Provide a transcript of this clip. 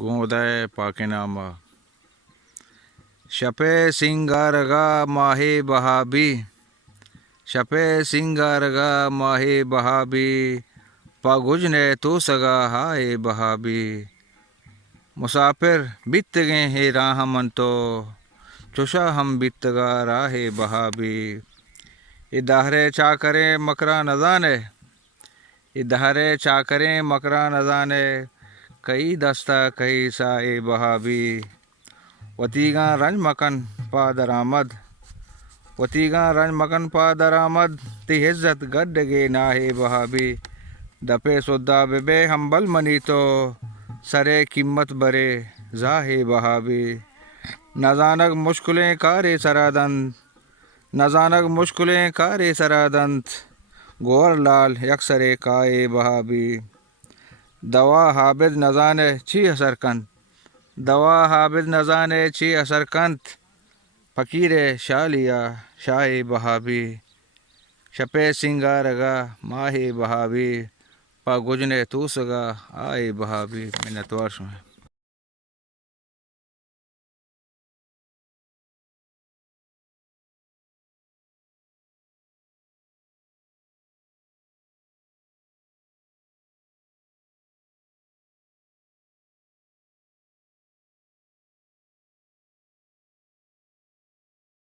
गोदय पाकिनामा शपे सिंगारगा माहे बहाबी शपे सिंगारगा माहे बहाबी पागुजने तो सगा हाय बहाबी मुसाफिर बित गए हे राह मन तो चुशा हम बितगा राहे बहाबी इधरे चाकरे मकरा न जाने इधरे चाकरे मकरा न जाने कई दस्ता कई साए बहाबी वतीगा रंज मकन पा दरामद वतीगा रंज मकन पा दरामद ती इज्जत गड्डगे नाहे बहाबी दपे सुद्दा बेबे हम्बल मनी तो सरे कीमत बरे जाहे बहाबी नजानक मुश्किलें कारे सरादंत नजानक मुश्किलें कारे सरादंत गोर लाल यकसरे काए बहाबी दवा हाबिद नजाने ची असरकंत दवा हाबिद नजाने ची असरकंत फ़कीरे शालिया शाहे बहाबी शपे सिंगारगा माहे बहाबी पा गुजने तूसगा आए बहाबी मिन्नत वार